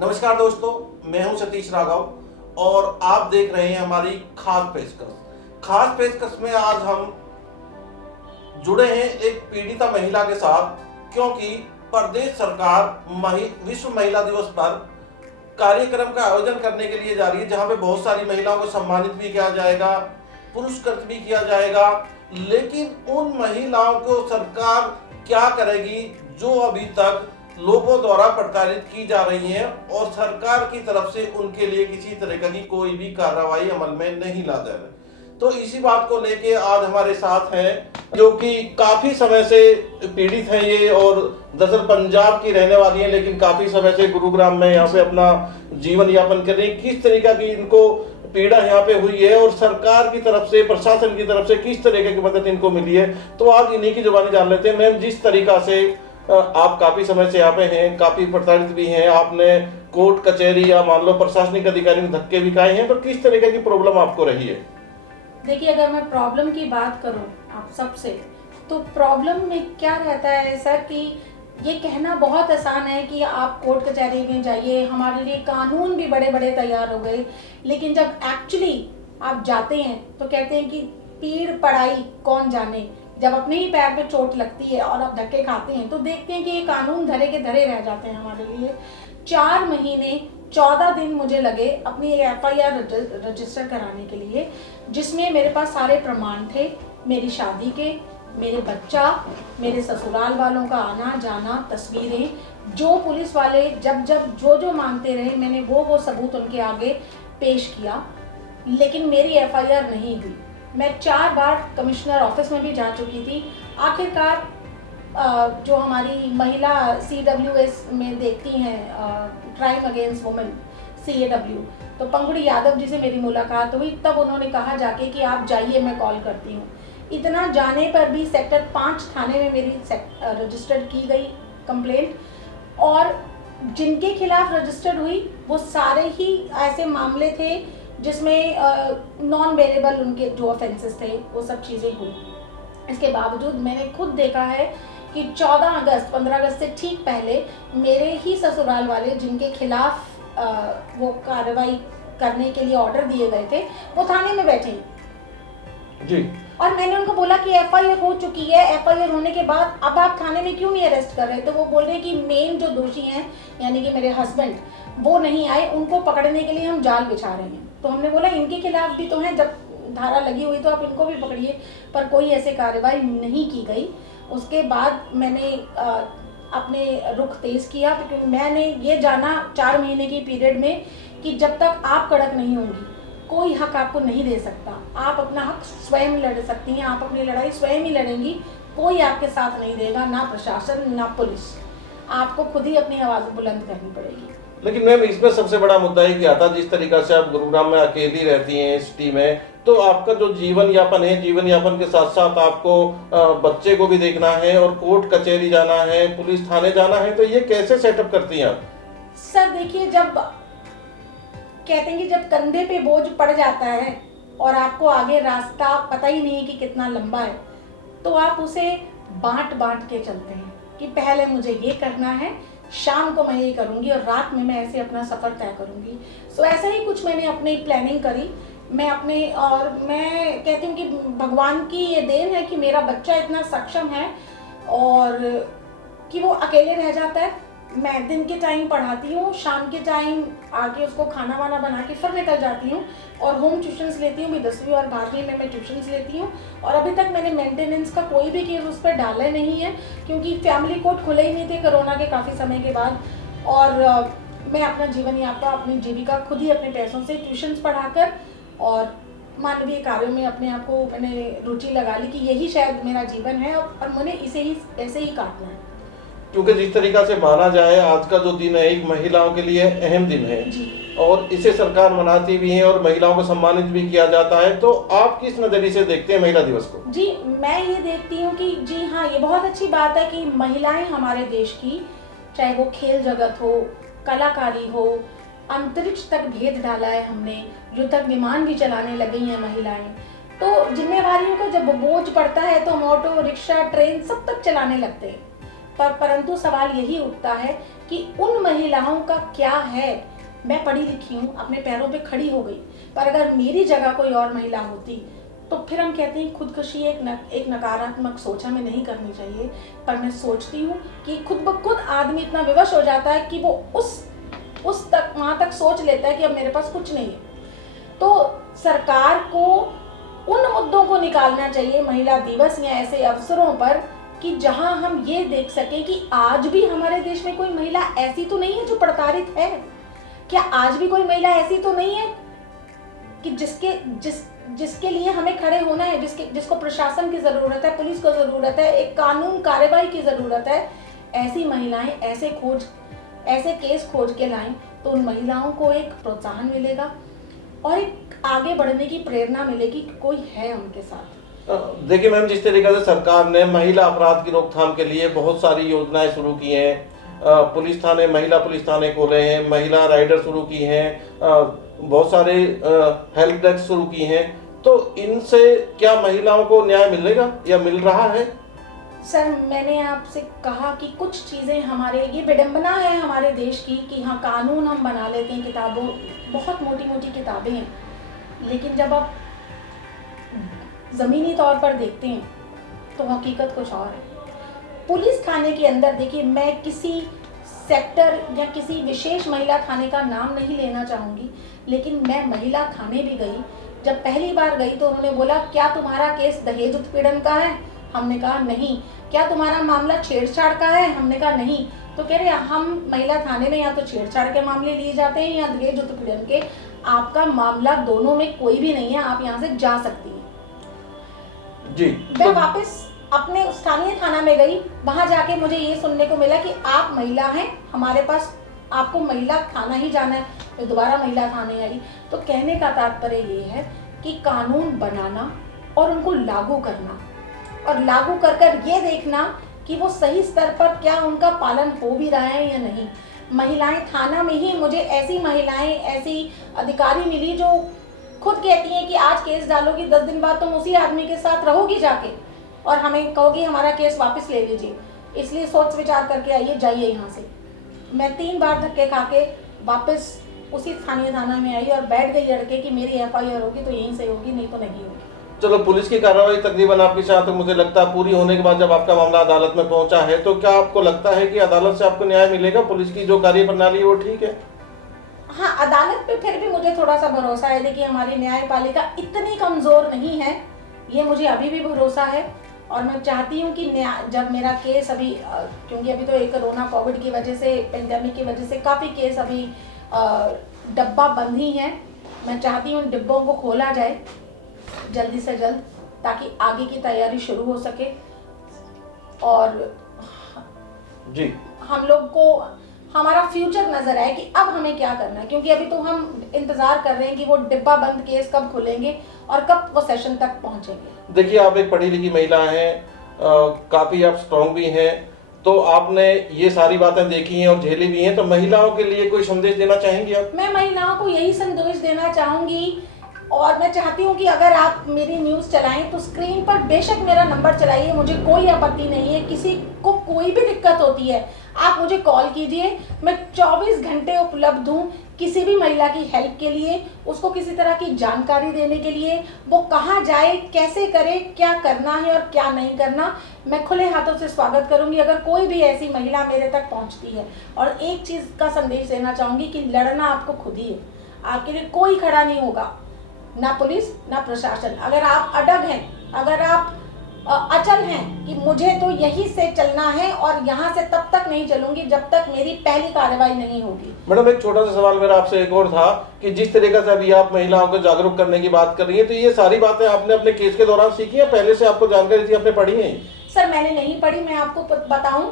नमस्कार दोस्तों, मैं हूं सतीश राघव और आप देख रहे हैं हमारी खास पेशकश। खास पेशकश में आज हम जुड़े हैं एक पीड़िता महिला के साथ, क्योंकि प्रदेश सरकार विश्व महिला दिवस पर कार्यक्रम का आयोजन करने के लिए जा रही है, जहां पे बहुत सारी महिलाओं को सम्मानित भी किया जाएगा, पुरस्कृत भी किया जाएगा। लेकिन उन महिलाओं को सरकार क्या करेगी जो अभी तक लोगों द्वारा प्रताड़ित की जा रही हैं और सरकार की तरफ से उनके लिए किसी तरह की कोई भी कार्रवाई अमल में नहीं ला जा रही। तो इसी बात को लेके आज हमारे साथ हैं जो कि काफी समय से पीड़ित हैं ये, और दरअसल पंजाब की रहने वाली हैं, लेकिन काफी समय से गुरुग्राम में यहाँ पे अपना जीवन यापन कर रही हैं। किस तरीका की इनको पीड़ा यहाँ पे हुई है और सरकार की तरफ से, प्रशासन की तरफ से किस तरीके की मदद इनको मिली है, तो आज इन्हीं की जुबानी जान लेते हैं। मैम, जिस तरीका से आप काफी समय से यहाँ पे हैं, काफी प्रताड़ित भी हैं, आपने कोर्ट कचहरी या मान लो प्रशासनिक अधिकारी में धक्के भी खाए हैं, तो किस तरीके की प्रॉब्लम आपको रही है? देखिए, अगर मैं प्रॉब्लम की बात करूं आप सबसे, तो प्रॉब्लम में क्या रहता है सर कि ये कहना बहुत आसान है कि आप कोर्ट कचहरी में जाइए, हमारे लिए कानून भी बड़े बड़े तैयार हो गए, लेकिन जब एक्चुअली आप जाते हैं तो कहते हैं कि पीड़ पड़ाई कौन जाने। जब अपने ही पैर पे चोट लगती है और आप धक्के खाते हैं तो देखते हैं कि ये कानून धरे के धरे रह जाते हैं हमारे लिए। 4 महीने 14 दिन मुझे लगे अपनी FIR रजिस्टर कराने के लिए, जिसमें मेरे पास सारे प्रमाण थे, मेरी शादी के, मेरे बच्चा, मेरे ससुराल वालों का आना जाना, तस्वीरें। जो पुलिस वाले जब जो मांगते रहे, मैंने वो सबूत उनके आगे पेश किया, लेकिन मेरी FIR नहीं हुई। मैं 4 बार कमिश्नर ऑफिस में भी जा चुकी थी। आखिरकार जो हमारी महिला CWS में देखती हैं, क्राइम अगेंस्ट वुमेन, CAW, तो पंगुड़ी यादव जी से मेरी मुलाकात हुई। तब उन्होंने कहा जाके कि आप जाइए, मैं कॉल करती हूँ। इतना जाने पर भी सेक्टर 5 थाने में मेरी रजिस्टर्ड की गई कंप्लेंट, और जिनके खिलाफ रजिस्टर्ड हुई वो सारे ही ऐसे मामले थे जिसमें नॉन वेरेबल उनके जो ऑफेंसेस थे वो सब चीज़ें हुई। इसके बावजूद मैंने खुद देखा है कि 15 अगस्त से ठीक पहले मेरे ही ससुराल वाले जिनके खिलाफ वो कार्रवाई करने के लिए ऑर्डर दिए गए थे, वो थाने में बैठे जी। और मैंने उनको बोला कि FIR हो चुकी है, FIR होने के बाद अब आप थाने में क्यों नहीं अरेस्ट कर रहे? तो वो बोल रहे कि मेन जो दोषी हैं यानी कि मेरे हस्बैंड, वो नहीं आए, उनको पकड़ने के लिए हम जाल बिछा रहे हैं। तो हमने बोला इनके खिलाफ भी तो है, जब धारा लगी हुई तो आप इनको भी पकड़िए, पर कोई ऐसे कार्रवाई नहीं की गई। उसके बाद मैंने अपने रुख तेज किया, क्योंकि मैंने ये जाना 4 महीने की पीरियड में कि जब तक आप कड़क नहीं होंगी कोई हक आपको नहीं दे सकता। आप अपना हक स्वयं लड़ सकती हैं, आप अपनी लड़ाई स्वयं ही लड़ेंगी, कोई आपके साथ नहीं देगा, ना प्रशासन ना पुलिस। आपको खुद ही अपनी आवाज़ बुलंद करनी पड़ेगी। लेकिन मैम, इसमें सबसे बड़ा मुद्दा ये क्या था, जिस तरीका से आप गुरुग्राम में अकेली रहती हैं इस सिटी में, तो आपका जो जीवन यापन है, जीवन यापन के साथ साथ आपको बच्चे को भी देखना है और कोर्ट कचहरी जाना है, पुलिस थाने जाना है, तो ये कैसे सेटअप करती हैं आप? सर देखिए, जब कहते हैं कि जब कंधे पे बोझ पड़ जाता है और आपको आगे रास्ता पता ही नहीं कि कितना लंबा है, तो आप उसे बांट के चलते हैं कि पहले मुझे ये करना है, शाम को मैं ये करूँगी और रात में मैं ऐसे अपना सफ़र तय करूँगी। सो ऐसा ही कुछ मैंने अपनी प्लानिंग करी। और मैं कहती हूँ कि भगवान की ये देन है कि मेरा बच्चा इतना सक्षम है और कि वो अकेले रह जाता है। मैं दिन के टाइम पढ़ाती हूँ, शाम के टाइम आके उसको खाना वाना बना के फिर निकल जाती हूँ, और होम ट्यूशन्स लेती हूँ भी। 10वीं और 12वीं में मैं ट्यूशन्स लेती हूँ, और अभी तक मैंने मेंटेनेंस का कोई भी केस उस पर डाला नहीं है, क्योंकि फैमिली कोर्ट खुले ही नहीं थे कोरोना के काफ़ी समय के बाद। और मैं अपना जीवन यापन, अपनी जीविका खुद ही अपने पैसों से ट्यूशन्स पढ़ाकर और मानवीय कार्यों में अपने आप को मैंने रुचि लगा ली कि यही शायद मेरा जीवन है और मुझे इसे ही ऐसे ही काटना है। क्योंकि जिस तरीका से माना जाए, आज का जो दिन है एक महिलाओं के लिए अहम दिन है और इसे सरकार मनाती भी है और महिलाओं को सम्मानित भी किया जाता है, तो आप किस नजरिए से देखते हैं महिला दिवस को? जी, मैं ये देखती हूँ कि जी हाँ, ये बहुत अच्छी बात है कि महिलाएं हमारे देश की, चाहे वो खेल जगत हो, कलाकारी हो, अंतरिक्ष तक भेद डाला है हमने, युद्ध तक विमान भी चलाने लगी हैं महिलाएं। तो जिम्मेवारियों को जब बोझ पड़ता है तो ऑटो, रिक्शा, ट्रेन सब तक चलाने लगते हैं। परंतु सवाल यही उठता है कि उन महिलाओं का क्या है। मैं पढ़ी लिखी हूँ, अपने पैरों पे खड़ी हो गई, पर अगर मेरी जगह कोई और महिला होती तो फिर हम कहते हैं खुदकशी एक नकारात्मक सोच हमें नहीं करनी चाहिए। पर मैं सोचती हूँ कि खुद ब खुद आदमी इतना विवश हो जाता है कि वो उस तक वहाँ तक सोच लेता है कि अब मेरे पास कुछ नहीं है। तो सरकार को उन मुद्दों को निकालना चाहिए महिला दिवस या ऐसे अवसरों पर कि जहां हम ये देख सकें कि आज भी हमारे देश में कोई महिला ऐसी तो नहीं है जो प्रताड़ित है। क्या आज भी कोई महिला ऐसी तो नहीं है कि जिसके लिए हमें खड़े होना है, जिसको प्रशासन की जरूरत है, पुलिस को जरूरत है, एक कानून कार्रवाई की जरूरत है। ऐसी महिलाएं ऐसे केस खोज के लाएं तो उन महिलाओं को एक प्रोत्साहन मिलेगा और एक आगे बढ़ने की प्रेरणा मिलेगी कि कोई है उनके साथ। देखिए मैम, जिस तरीके से सरकार ने महिला अपराध की रोकथाम के लिए बहुत सारी योजनाएं शुरू की हैं, पुलिस थाने, महिला पुलिस थाने खोले हैं, महिला राइडर शुरू की हैं, बहुत सारे हेल्प डेस्क शुरू की हैं, तो इनसे क्या महिलाओं को न्याय मिलेगा या मिल रहा है? सर, मैंने आपसे कहा कि कुछ चीज़ें हमारे, ये विडंबना है हमारे देश की कि हाँ कानून हम बना लेते हैं, किताबों, बहुत मोटी मोटी किताबें हैं, लेकिन जब आप ज़मीनी तौर पर देखते हैं तो हकीकत कुछ और है। पुलिस थाने के अंदर देखिए, मैं किसी सेक्टर या किसी विशेष महिला थाने का नाम नहीं लेना चाहूँगी, लेकिन मैं महिला थाने भी गई। जब पहली बार गई तो उन्होंने बोला क्या तुम्हारा केस दहेज उत्पीड़न का है? हमने कहा नहीं। क्या तुम्हारा मामला छेड़छाड़ का है? हमने कहा नहीं। तो कह रहे हम महिला थाने में या तो छेड़छाड़ के मामले लिए जाते हैं या दहेज उत्पीड़न के, आपका मामला दोनों में कोई भी नहीं है, आप यहाँ से जा सकती हैं। जी। मैं वापस अपने स्थानीय थाना में गई, वहां जाके मुझे ये सुनने को मिला कि आप महिला हैं, हमारे पास आपको महिला थाना ही जाना है। तो दोबारा महिला थाने आई। तो कहने का तात्पर्य ये है कि कानून बनाना और उनको लागू करना, और लागू कर कर ये देखना कि वो सही स्तर पर क्या उनका पालन हो भी रहा है या नहीं। महिलाएं थाना में ही, मुझे ऐसी महिलाएं, ऐसी अधिकारी मिली जो खुद कहती हैं कि आज केस डालोगी, 10 दिन बाद तुम उसी आदमी के साथ रहोगी जाके और हमें कहोगी हमारा केस वापस ले लीजिए, इसलिए सोच विचार करके आइए, जाइए यहाँ से। मैं 3 बार धक्के खा के वापस उसी स्थानीय थाना में आई और बैठ गई लड़के कि मेरी FIR होगी तो यहीं से होगी, नहीं तो नहीं होगी। चलो, पुलिस की कार्रवाई तकरीबन आपकी, जहाँ तक मुझे लगता है, पूरी होने के बाद जब आपका मामला अदालत में पहुंचा है, तो क्या आपको लगता है कि अदालत से आपको न्याय मिलेगा? पुलिस की जो कार्यप्रणाली है वो ठीक है? हाँ, अदालत पे फिर भी मुझे थोड़ा सा भरोसा है। देखिए, हमारी न्यायपालिका इतनी कमजोर नहीं है, ये मुझे अभी भी भरोसा है। और मैं चाहती हूँ कि जब मेरा केस अभी, क्योंकि अभी तो एक कोरोना कोविड की वजह से, पेंडेमिक की वजह से काफ़ी केस अभी डब्बा बंद ही हैं, मैं चाहती हूँ डिब्बों को खोला जाए जल्दी से जल्द, ताकि आगे की तैयारी शुरू हो सके और जी हम लोग को हमारा फ्यूचर नजर आए कि अब हमें क्या करना है। क्योंकि अभी तो हम इंतजार कर रहे हैं कि वो डिब्बा बंद केस कब खुलेंगे और कब वो सेशन तक पहुंचेंगे। देखिए, आप एक पढ़ी लिखी महिला हैं, काफी आप स्ट्रॉन्ग भी हैं, तो आपने ये सारी बातें देखी हैं और झेली भी हैं, तो महिलाओं के लिए कोई संदेश देना चाहेंगी आप? मैं महिलाओं को यही संदेश देना चाहूंगी, और मैं चाहती हूँ कि अगर आप मेरी न्यूज़ चलाएं तो स्क्रीन पर बेशक मेरा नंबर चलाइए, मुझे कोई आपत्ति नहीं है। किसी को कोई भी दिक्कत होती है आप मुझे कॉल कीजिए, मैं 24 घंटे उपलब्ध हूँ किसी भी महिला की हेल्प के लिए, उसको किसी तरह की जानकारी देने के लिए, वो कहाँ जाए, कैसे करे, क्या करना है और क्या नहीं करना, मैं खुले हाथों से स्वागत करूँगी अगर कोई भी ऐसी महिला मेरे तक पहुँचती है। और एक चीज़ का संदेश देना चाहूँगी कि लड़ना आपको खुद ही है, आपके लिए कोई खड़ा नहीं होगा, ना पुलिस ना प्रशासन। अगर आप अडग हैं, अगर आप अचल हैं कि मुझे तो यही से चलना है और यहाँ से तब तक नहीं चलूंगी जब तक मेरी पहली कार्रवाई नहीं होगी। मैडम, एक छोटा सा सवाल मेरा आपसे एक और था कि जिस तरीके से अभी आप महिलाओं को जागरूक करने की बात कर रही हैं, तो ये सारी बातें आपने अपने केस के दौरान सीखी है, पहले से आपको जानकारी थी, आपने पढ़ी है? सर, मैंने नहीं पढ़ी, मैं आपको बताऊं,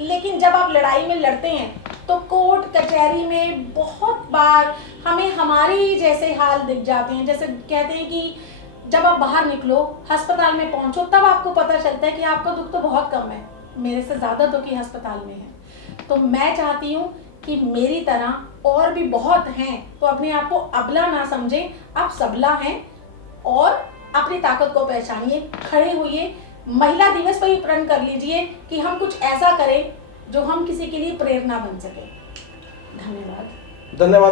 लेकिन जब आप लड़ाई में लड़ते हैं तो कोर्ट कचहरी में बहुत बार हमें हमारे ही जैसे हाल दिख जाते हैं। जैसे कहते हैं कि जब आप बाहर निकलो, अस्पताल में पहुंचो, तब आपको पता चलता है कि आपका दुख तो बहुत कम है, मेरे से ज़्यादा दुखी अस्पताल में है। तो मैं चाहती हूँ कि मेरी तरह और भी बहुत हैं, तो अपने आप को अबला ना समझें, आप सबला हैं और अपनी ताकत को पहचानिए, खड़े होइए। महिला दिवस पर ही प्रण कर लीजिए कि हम कुछ ऐसा करें जो हम किसी के लिए प्रेरणा बन सके। धन्यवाद। धन्यवाद।